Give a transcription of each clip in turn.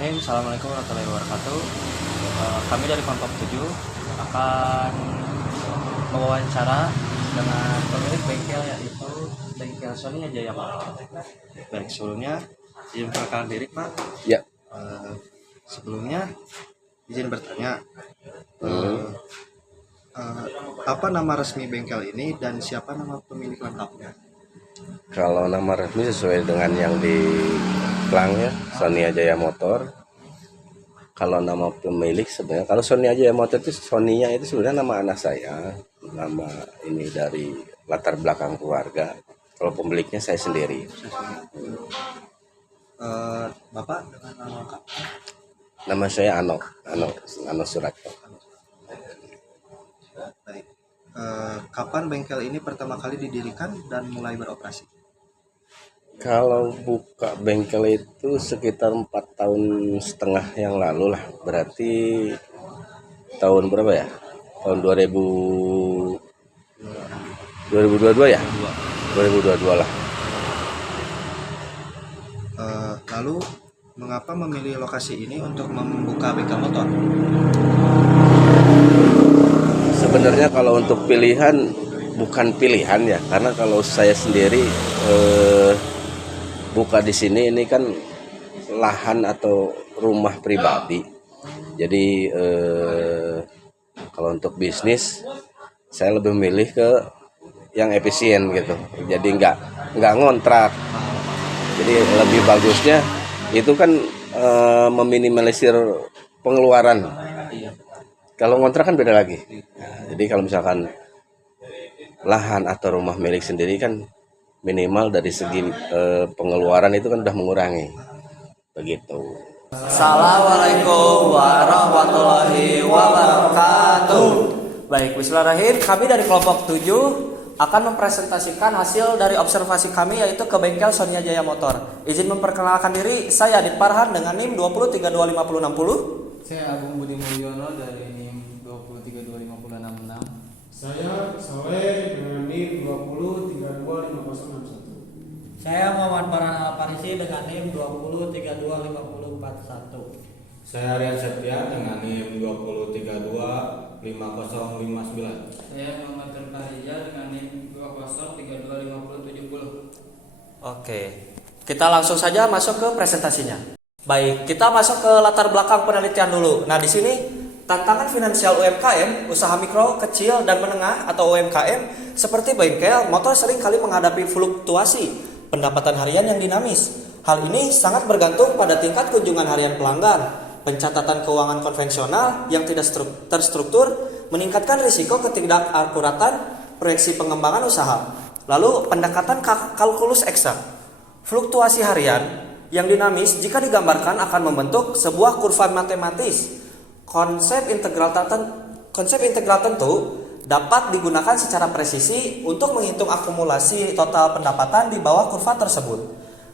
Bismillahirrahmanirrahim. Assalamualaikum warahmatullahi wabarakatuh. Kami dari kelompok 7 akan mewawancara dengan pemilik bengkel, yaitu bengkel Sony Jaya Motor. Baik, sebelumnya izin perkenalkan diri, Pak. Ya. Sebelumnya izin bertanya, apa nama resmi bengkel ini dan siapa nama pemilik lengkapnya? Kalau nama resmi sesuai dengan yang di Klang ya, Sony Jaya Motor. Kalau nama pemilik sebenarnya, kalau Sony Jaya Motor itu Sony-nya itu sebenarnya nama anak saya, nama ini dari latar belakang keluarga. Kalau pemiliknya saya sendiri. Bapak dengan nama lengkap? Nama saya Ano Suratto. Baik. Kapan bengkel ini pertama kali didirikan dan mulai beroperasi? Kalau buka bengkel itu sekitar 4,5 tahun yang lalu lah. Berarti tahun berapa ya? Tahun 2022 ya? 2022 lah. Lalu mengapa memilih lokasi ini untuk membuka bengkel motor? Sebenarnya kalau untuk pilihan bukan pilihan ya, karena kalau saya sendiri buka di sini ini kan lahan atau rumah pribadi. Jadi kalau untuk bisnis saya lebih memilih ke yang efisien gitu. Jadi nggak ngontrak. Jadi lebih bagusnya itu kan meminimalisir pengeluaran. Kalau ngontrak kan beda lagi. Jadi kalau misalkan lahan atau rumah milik sendiri kan minimal dari segi pengeluaran itu kan udah mengurangi. Begitu. Assalamualaikum warahmatullahi wabarakatuh. Baik, bismillahirrahmanirrahim. Kami dari kelompok 7 akan mempresentasikan hasil dari observasi kami, yaitu ke bengkel Sony Jaya Motor. Izin memperkenalkan diri, saya Adit Farhan dengan NIM 20325060. Saya Agung Budi Mulyono dari NIM 20325066. Saya Saleh dengan NIM 20325061. Saya Muhammad Farhan Al-Farisi dengan NIM 20325041. Saya Rian Setia dengan NIM 20325059. Saya Muhammad Terfahija dengan NIM 20325070. Oke, kita langsung saja masuk ke presentasinya. Baik, kita masuk ke latar belakang penelitian dulu. Nah, di sini tantangan finansial UMKM, usaha mikro, kecil, dan menengah atau UMKM seperti bengkel motor sering kali menghadapi fluktuasi pendapatan harian yang dinamis. Hal ini sangat bergantung pada tingkat kunjungan harian pelanggan, pencatatan keuangan konvensional yang tidak terstruktur, meningkatkan risiko ketidakakuratan proyeksi pengembangan usaha. Lalu pendekatan kalkulus eksak. Fluktuasi harian yang dinamis jika digambarkan akan membentuk sebuah kurva matematis. Konsep integral tentu dapat digunakan secara presisi untuk menghitung akumulasi total pendapatan di bawah kurva tersebut.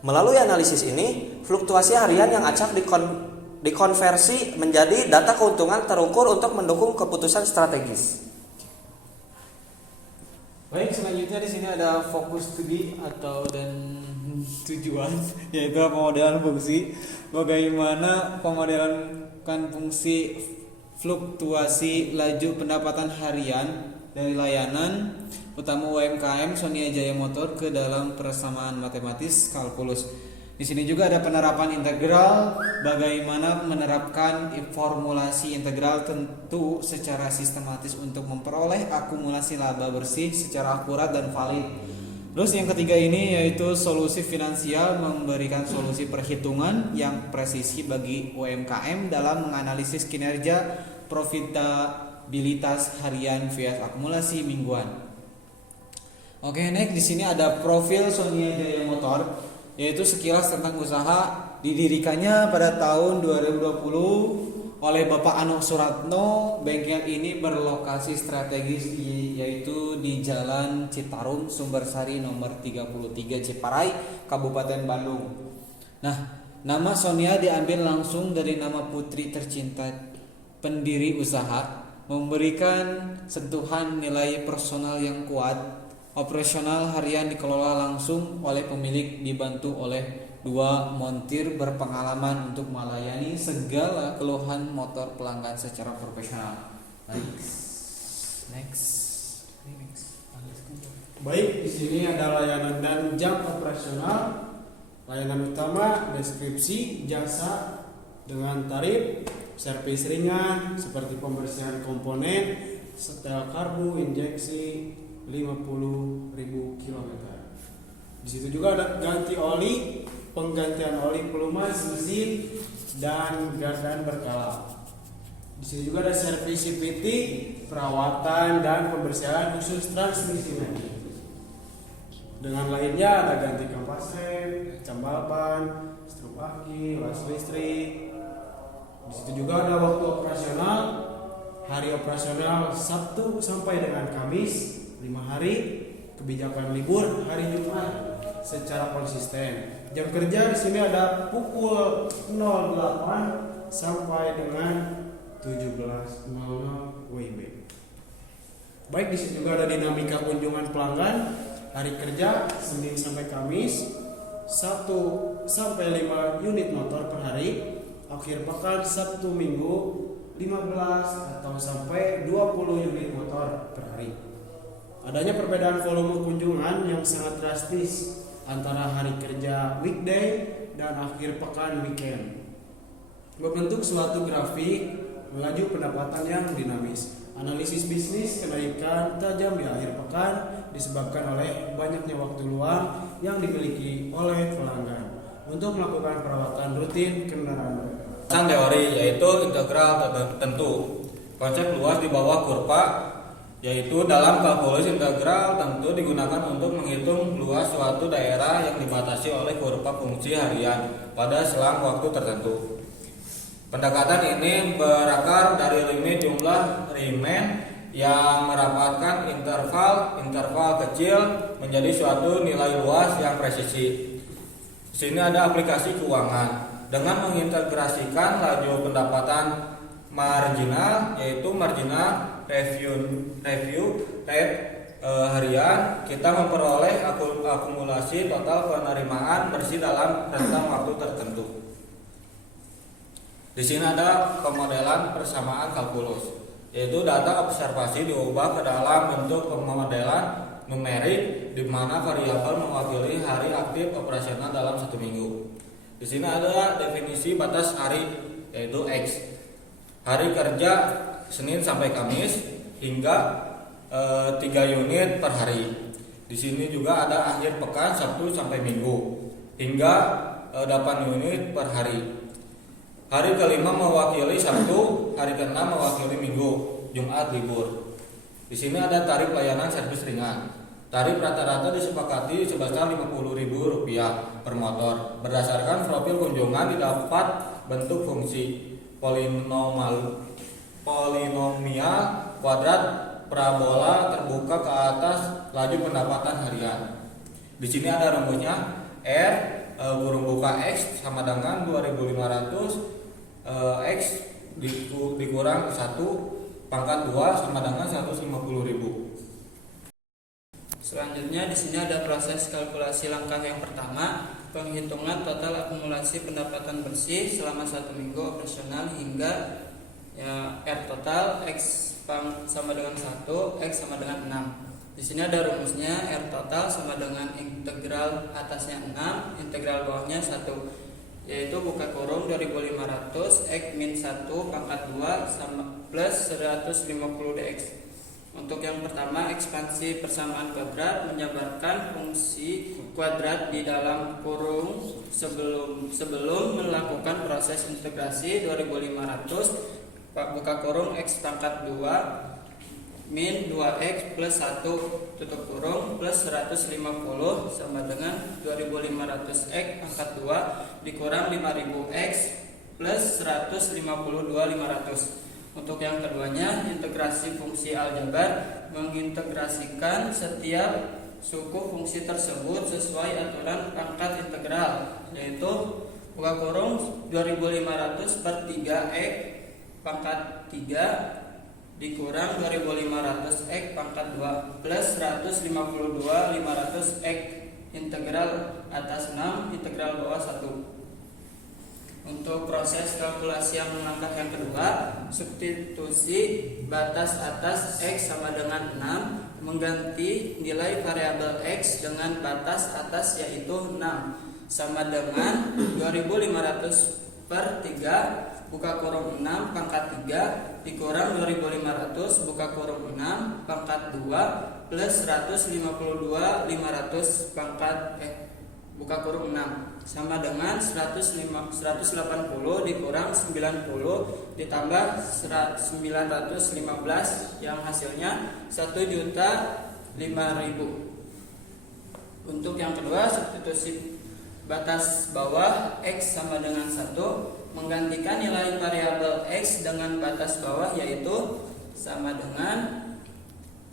Melalui analisis ini, fluktuasi harian yang acak dikonversi menjadi data keuntungan terukur untuk mendukung keputusan strategis. Baik, selanjutnya di sini ada fokus studi dan tujuan, yaitu pemodelan fungsi. Bagaimana pemodelan fungsi fluktuasi laju pendapatan harian dari layanan utama UMKM Sony Jaya Motor ke dalam persamaan matematis kalkulus. Di sini juga ada penerapan integral, bagaimana menerapkan formulasi integral tentu secara sistematis untuk memperoleh akumulasi laba bersih secara akurat dan valid. Terus yang ketiga ini yaitu solusi finansial, memberikan solusi perhitungan yang presisi bagi UMKM dalam menganalisis kinerja profitabilitas harian vs akumulasi mingguan. Oke, next di sini ada profil Sony Jaya Motor, yaitu sekilas tentang usaha. Didirikannya pada tahun 2020 oleh Bapak Ano Suratno. Bengkel ini berlokasi strategis yaitu di Jalan Citarum, Sumbersari nomor 33 Ciparai, Kabupaten Bandung. Nah, nama Sonia diambil langsung dari nama putri tercinta pendiri usaha, memberikan sentuhan nilai personal yang kuat. Operasional harian dikelola langsung oleh pemilik dibantu oleh 2. Montir berpengalaman untuk melayani segala keluhan motor pelanggan secara profesional. Next. Baik, di sini ada layanan dan jam operasional. Layanan utama, deskripsi, jasa dengan tarif, servis ringan seperti pembersihan komponen, setel karbu, injeksi 50.000 km. Di situ juga ada ganti oli, penggantian oli pelumas, mesin, dan gardan berkala. Di sini juga ada servis CVT, perawatan dan pembersihan khusus transmisi. Dengan lainnya ada ganti kampas rem, cambal ban, struk aki, las listrik. Di situ juga ada waktu operasional. Hari operasional Sabtu sampai dengan Kamis 5 hari. Kebijakan libur hari Jumat secara konsisten. Jam kerja di sini ada pukul 08 sampai dengan 17.00 WIB. Baik, di sini juga ada dinamika kunjungan pelanggan. Hari kerja Senin sampai Kamis 1 sampai 5 unit motor per hari. Akhir pekan Sabtu Minggu 15 atau sampai 20 unit motor per hari. Adanya perbedaan volume kunjungan yang sangat drastis antara hari kerja weekday dan akhir pekan weekend. Membentuk suatu grafik melaju pendapatan yang dinamis. Analisis bisnis kenaikan tajam di akhir pekan disebabkan oleh banyaknya waktu luang yang dimiliki oleh pelanggan untuk melakukan perawatan rutin kendaraan mereka. Tentang teori yaitu integral tentu. Konsep luas di bawah kurva yaitu dalam kalkulus integral tentu digunakan untuk menghitung luas suatu daerah yang dibatasi oleh kurva fungsi harian pada selang waktu tertentu. Pendekatan ini berakar dari limit jumlah Riemann yang merapatkan interval kecil menjadi suatu nilai luas yang presisi. Di sini ada aplikasi keuangan dengan mengintegrasikan laju pendapatan marginal yaitu marginal review rate harian, kita memperoleh akumulasi total penerimaan bersih dalam rentang waktu tertentu. Di sini ada pemodelan persamaan kalkulus, yaitu data observasi diubah ke dalam bentuk pemodelan numerik di mana variabel mewakili hari aktif operasional dalam satu minggu. Di sini ada definisi batas hari yaitu X. Hari kerja Senin sampai Kamis hingga 3 unit per hari. Di sini juga ada akhir pekan Sabtu sampai Minggu hingga 8 unit per hari. Hari kelima mewakili Sabtu, hari keenam mewakili Minggu, Jumat libur. Di sini ada tarif layanan servis ringan. Tarif rata-rata disepakati sebesar Rp50.000 per motor. Berdasarkan profil kunjungan didapat bentuk fungsi polinomial kuadrat parabola terbuka ke atas laju pendapatan harian. Di sini ada rumusnya R burung buka X sama dengan 2.500 X dikurang 1 pangkat 2 sama dengan 150.000. Selanjutnya di sini ada proses kalkulasi langkah yang pertama, penghitungan total akumulasi pendapatan bersih selama 1 minggu operasional hingga R total X sama dengan 1, X sama dengan 6. Di sini ada rumusnya R total sama dengan integral atasnya 6, integral bawahnya 1, yaitu buka kurung 2.500 X min 1 pangkat 2 sama plus 150 dx. Untuk yang pertama, ekspansi persamaan kuadrat menjabarkan fungsi kuadrat di dalam kurung sebelum melakukan proses integrasi 2.500 buka kurung X pangkat 2 min 2X plus 1 tutup kurung plus 150 sama dengan 2500X pangkat 2 dikurang 5000X plus 152.500. Untuk yang keduanya, integrasi fungsi aljabar mengintegrasikan setiap suku fungsi tersebut sesuai aturan pangkat integral, yaitu buka kurung 2500 per 3X pangkat 3 dikurang 2500 X pangkat 2 plus 152.500 X integral atas 6, integral bawah 1. Untuk proses kalkulasi yang langkah yang kedua, substitusi batas atas X sama dengan 6, mengganti nilai variabel X dengan batas atas yaitu 6 sama dengan 2500 per 3 buka kurung 6 pangkat 3 dikurang 2500 buka kurung 6 pangkat 2 plus 152 500 pangkat buka kurung 6 sama dengan 180 dikurang 90 ditambah 915 yang hasilnya 1.005.000. Untuk yang kedua, substitusi batas bawah X sama dengan 1, menggantikan nilai variabel X dengan batas bawah yaitu sama dengan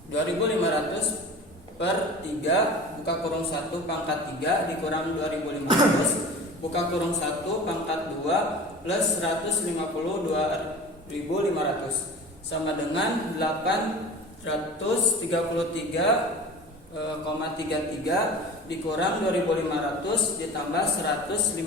2500 per 3 buka kurung 1 pangkat 3 dikurang 2500 buka kurung 1 pangkat 2 plus 152.500 sama dengan 833,33 dikurang 2500 ditambah 152.500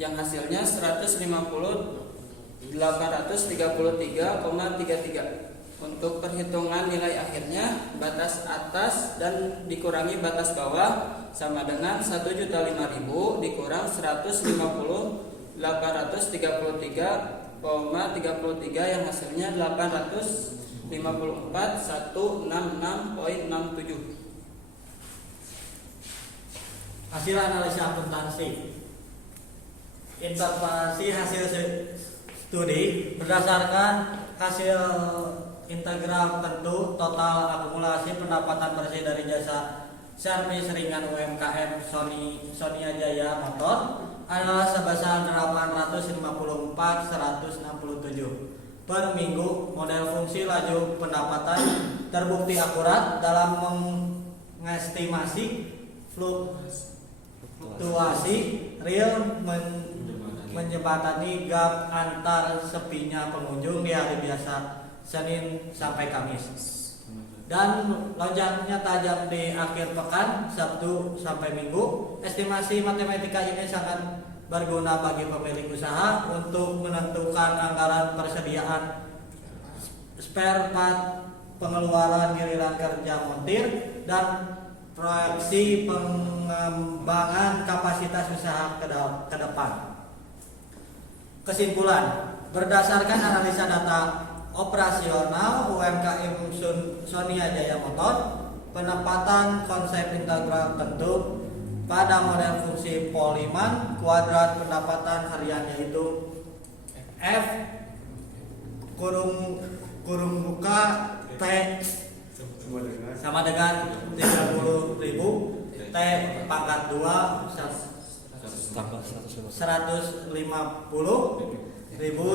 yang hasilnya 833,33. Untuk perhitungan nilai akhirnya, batas atas dan dikurangi batas bawah sama dengan 1.005.000 dikurang 150.833,33 yang hasilnya 854.166,67. Hasil analisa akuntansi. Interpretasi hasil studi berdasarkan hasil integral tentu total akumulasi pendapatan bersih dari jasa servis ringan UMKM Sonia Jaya Motor adalah sebesar 854.167 per minggu. Model fungsi laju pendapatan terbukti akurat dalam mengestimasi fluktuasi real menjembatani gap antar sepinya pengunjung di hari biasa Senin sampai Kamis dan lonjaknya tajam di akhir pekan Sabtu sampai Minggu. Estimasi matematika ini sangat berguna bagi pemilik usaha untuk menentukan anggaran persediaan spare part, pengeluaran giliran kerja montir, dan proyeksi pengembangan kapasitas usaha ke depan. Kesimpulan, berdasarkan analisa data operasional UMKM Sonia Jaya Motor, penempatan konsep integral tentu pada model fungsi Poliman, kuadrat pendapatan harian yaitu F kurung buka T sama dengan 30.000, T pangkat 2 150.000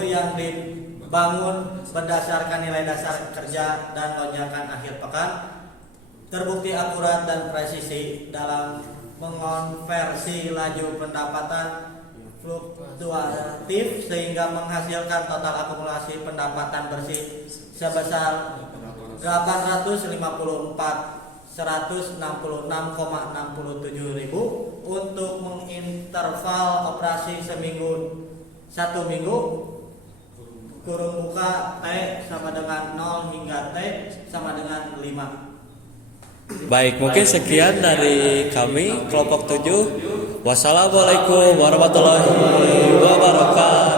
yang dibangun berdasarkan nilai dasar kerja dan lonjakan akhir pekan, terbukti akurat dan presisi dalam mengonversi laju pendapatan fluktuatif sehingga menghasilkan total akumulasi pendapatan bersih sebesar 864.166,67 untuk menginterval operasi seminggu 1 minggu. Kurung buka T sama dengan 0 hingga T sama dengan 5. Baik, mungkin sekian dari kami kelompok 7. Wassalamualaikum warahmatullahi wabarakatuh.